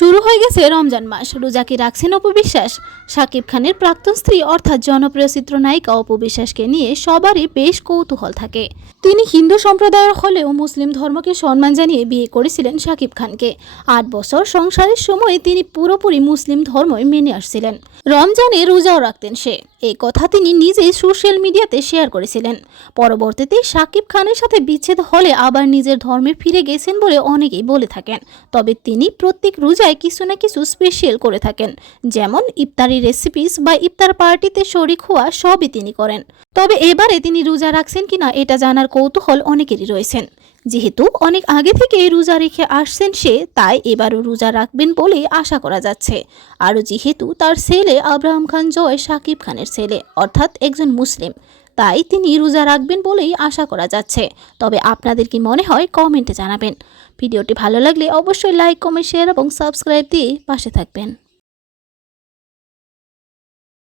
শুরু হয়ে গেছে রমজান মাস। রোজা কি রাখছেন অপু বিশ্বাস? শাকিব খানের প্রাক্তন স্ত্রী অর্থাৎ জনপ্রিয় চিত্রনায়িকা অপু বিশ্বাসকে নিয়ে সবারই বেশ কৌতূহল থাকে। তিনি হিন্দু সম্প্রদায়ের হলেও মুসলিম ধর্মকে সম্মান জানিয়ে বিয়ে করেছিলেন শাকিব খানকে। ৮ বছর সংসারের সময় তিনি পুরোপুরি মুসলিম ধর্মই মেনে আসছিলেন। রমজানে রোজাও রাখতেন সে, এই কথা তিনি নিজেই সোশ্যাল মিডিয়াতে শেয়ার করেছিলেন। পরবর্তীতে শাকিব খানের সাথে বিচ্ছেদ হলে আবার নিজের ধর্মে ফিরে গেছেন বলে অনেকেই বলে থাকেন। তবে তিনি প্রত্যেক রোজায় কিছু না কিছু স্পেশাল করে থাকেন, যেমন ইফতারি রেসিপিস বা ইফতার পার্টিতে শরিক হওয়া সবই তিনি করেন। তবে এবারে তিনি রোজা রাখছেন কিনা এটা জানার কৌতূহল অনেকেরই রয়েছেন। যেহেতু অনেক আগে থেকে রোজা রেখে আসছেন সে, তাই এবারও রোজা রাখবেন বলেই আশা করা যাচ্ছে। আর যেহেতু তার ছেলে আব্রাহাম খান জয় শাকিব খানের ছেলে, অর্থাৎ একজন মুসলিম, তাই তিনি রোজা রাখবেন বলেই আশা করা যাচ্ছে। তবে আপনাদের কি মনে হয় কমেন্টে জানাবেন। ভিডিওটি ভালো লাগলে অবশ্যই লাইক, কমেন্ট, শেয়ার এবং সাবস্ক্রাইব দিয়ে পাশে থাকবেন।